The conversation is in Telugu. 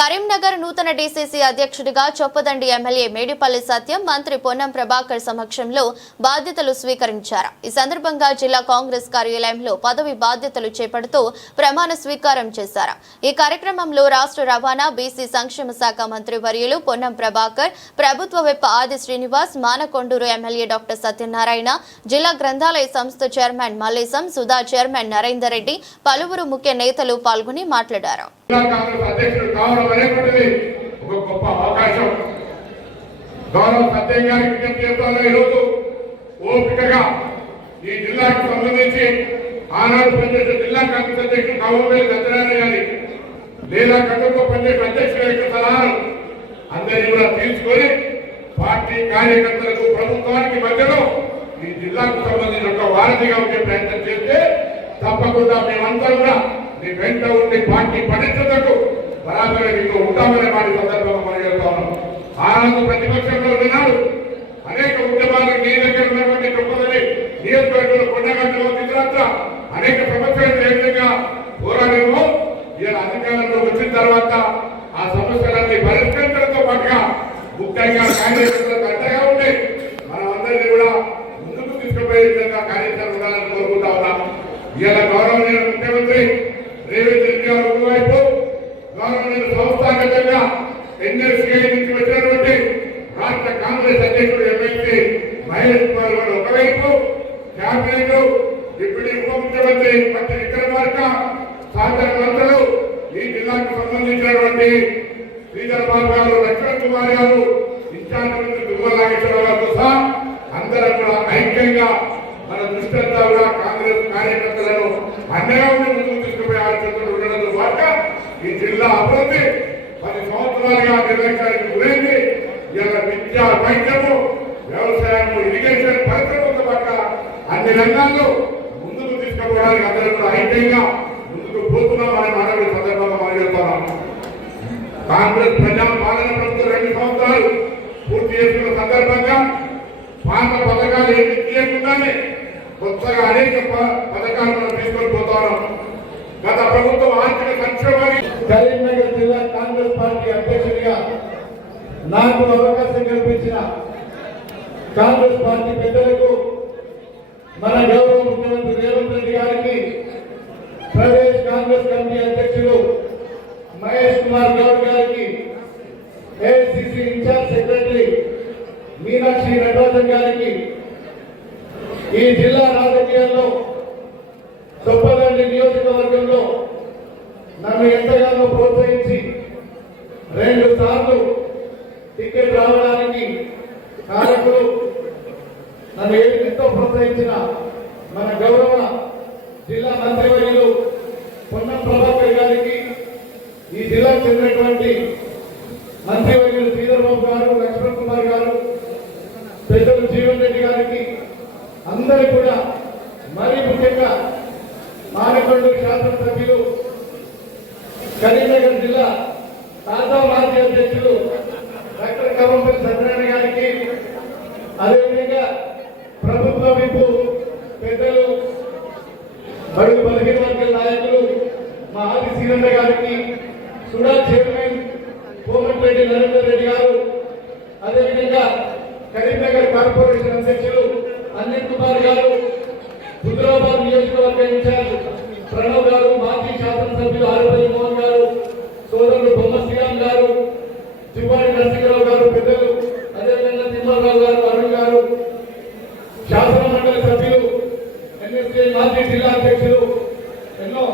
కరీంనగర్ నూతన డీసీసీ అధ్యక్షుడిగా చొప్పదండి ఎమ్మెల్యే మేడిపల్లి సత్యం మంత్రి పొన్నం ప్రభాకర్ సమక్షంలో బాధ్యతలు స్వీకరించారు. ఈ సందర్భంగా జిల్లా కాంగ్రెస్ కార్యాలయంలో పదవి బాధ్యతలు చేపడుతూ ప్రమాణ స్వీకారం చేశారు. ఈ కార్యక్రమంలో రాష్ట్ర రవాణా బీసీ సంక్షేమ శాఖ మంత్రి వర్యులు పొన్నం ప్రభాకర్, ప్రభుత్వ విప్ ఆది శ్రీనివాస్, మానకొండూరు ఎమ్మెల్యే డాక్టర్ సత్యనారాయణ, జిల్లా గ్రంథాలయ సంస్థ చైర్మన్ మల్లేశం, సుధా చైర్మన్ నరేందర్ రెడ్డి, పలువురు ముఖ్య నేతలు పాల్గొని మాట్లాడారు. గౌరవ సత్యం గారికి విజ్ఞప్తి చేస్తాను. ఈరోజు ఓపికగా ఈ జిల్లాకు సంబంధించి ఆనాడు పనిచేసిన జిల్లా కాంగ్రెస్ అధ్యక్షుడు కావలపల్లి సత్యనారాయణ గారి లేదా కట్టతో పనిచేసిన అధ్యక్షుల యొక్క సలహాలు అందరినీ కూడా తీసుకొని పార్టీ కార్యకర్తలకు ప్రభుత్వానికి మధ్యలో ఈ జిల్లాకు సంబంధించిన ఒక వారధిగా ఉండే ప్రయత్నం చేస్తే తప్పకుండా మేమంతా కూడా మీ వెంట ఉండి పార్టీ పటిష్టతకు బరాబరి మీకు ఉంటామనే వాటి సందర్భంగా మనం చెప్తా ఉన్నాం. ఆనంద ప్రతిపక్షంలో ఉన్నాడు. అనేక ఉద్యమాలు నీ దగ్గర ఉన్నటువంటి చొప్పదని నియోజకవర్గంలో కొండగట్టులో ఇతరత్ర అనేక సమస్యలను ఏ విధంగా పోరాడేమో ఇలా అధికారంలో వచ్చిన తర్వాత ఆ సమస్యలన్నీ పరిష్కరించడంతో పాటుగా ముఖ్యంగా కార్యకర్తలకు అండగా ఉండి మనం అందరినీ కూడా ముందుకు తీసుకుపోయే విధంగా కార్యక్రమం ఉండాలని కోరుకుంటా ఉన్నాం. ఇలా గౌరవనీయ ముఖ్యమంత్రి రేవంత్ రెడ్డి గారు ఒకవైపు, గౌరవనీయ సంస్థాగతంగా ఎన్ఎస్సీ నుంచి వచ్చినటువంటి రాష్ట్ర కాంగ్రెస్ అధ్యక్షుడు ఎమ్మెల్సీ మహేష్ కుమార్ గారు ఒకవైపు, క్యాబినెట్ డిప్యూటీ ఉప ముఖ్యమంత్రి మంత్రి విక్రమార్క, సహచర మంత్రులు, ఈ జిల్లాకు సంబంధించినటువంటి శ్రీధర్ బాబు గారు, లక్ష్మణ్ కుమార్ గారు, ఇన్ఛార్జ్ మంత్రి దుర్గ నాగేశ్వరరావు గారు సహా అందరం కూడా ఐక్యంగా మన దృష్టి అంతా కూడా కాంగ్రెస్ కార్యకర్తలను అండగా ఉండి ముందుకు తీసుకుపోయే ఆలోచనలు ఉండడంతో పాటు ఈ జిల్లా అభివృద్ధి 10 సంవత్సరాలుగా నిర్లక్ష్యానికి గురైంది. ఇలా విద్య, వైద్యము, వ్యవసాయము, ఇరిగేషన్, పరిశ్రమలతో పాటు అన్ని రంగాల్లో ముందుకు తీసుకుపోవడానికి అందరూ కూడా ఐక్యంగా ముందుకు పోతున్నామనే మానవుడి సందర్భంగా మనం చెప్తున్నాం. కాంగ్రెస్ ప్రజా పాలన ప్రభుత్వం 2 సంవత్సరాలు పూర్తి చేసుకున్న సందర్భంగా పాత పథకాలు ఏమి తీయకుండానే కొత్తగా అనేక పథకాలు మనం తీసుకొని పోతాం. గత ప్రభుత్వం ఆర్థిక సంక్షేమాన్ని కరీంనగర్ జిల్లా కాంగ్రెస్ పార్టీ అధ్యక్షుడిగా నాకు అవకాశం కల్పించిన కాంగ్రెస్ పార్టీ పెద్దలకు, మన గౌరవ ముఖ్యమంత్రి రేవంత్ రెడ్డి గారికి, ప్రదేశ్ కాంగ్రెస్ కమిటీ అధ్యక్షులు మహేష్ కుమార్ గౌడ్ గారికి, AICC in-charge secretary Meenakshi Natarajan గారికి, ఈ జిల్లా రాజకీయాల్లో చొప్పదండి నియోజకవర్గంలో నన్ను ఎంతగానో ప్రోత్సహించి 2 సార్లు టికెట్ రావడానికి కారకులు, నన్ను ఎంతో ప్రోత్సహించిన మన గౌరవ జిల్లా మంత్రివర్యులు పొన్నం ప్రభాకర్ గారికి, ఈ జిల్లాకు చెందినటువంటి మంత్రివర్యులు శ్రీధర్ బాబు గారు, లక్ష్మణ్ కుమార్ గారు, పెద్దలు జీవన్ రెడ్డి గారికి, అందరూ కూడా మరీ ముఖ్యంగా మానకొండూరు శాసనసభ్యులు, కరీంనగర్ జిల్లా తాజా మాజీ అధ్యక్షులు డాక్టర్ కవంపల్లి సత్యనారాయణ గారికి, అదేవిధంగా ప్రభుత్వ విప్పు పెద్దలు, బడుగు బలహీన వర్గాల నాయకులు మా ఆది శ్రీధర్ గారికి, సుడా చైర్మన్ కోమటిరెడ్డి నరేందర్ రెడ్డి గారు, అదేవిధంగా కరీంనగర్ కార్పొరేషన్ అధ్యక్షులు అనిల్ కుమార్ గారు, హుజరాబాద్ నియోజకవర్గ ఇన్ఛార్జ్ ప్రణవ్ గారు, మాజీ శాసనసభ్యులు ఆరుపల్లి మోహన్ గారు, సోదరులు బొమ్మశ్రీరామ్ గారు, జివ్వాడి నరసింహరావు గారు పెద్దలు, అదేవిధంగా తిమ్మరావు గారు, అరుణ్ గారు, శాసన మండలి సభ్యులు, ఎన్ఎస్సీ మాజీ జిల్లా అధ్యక్షులు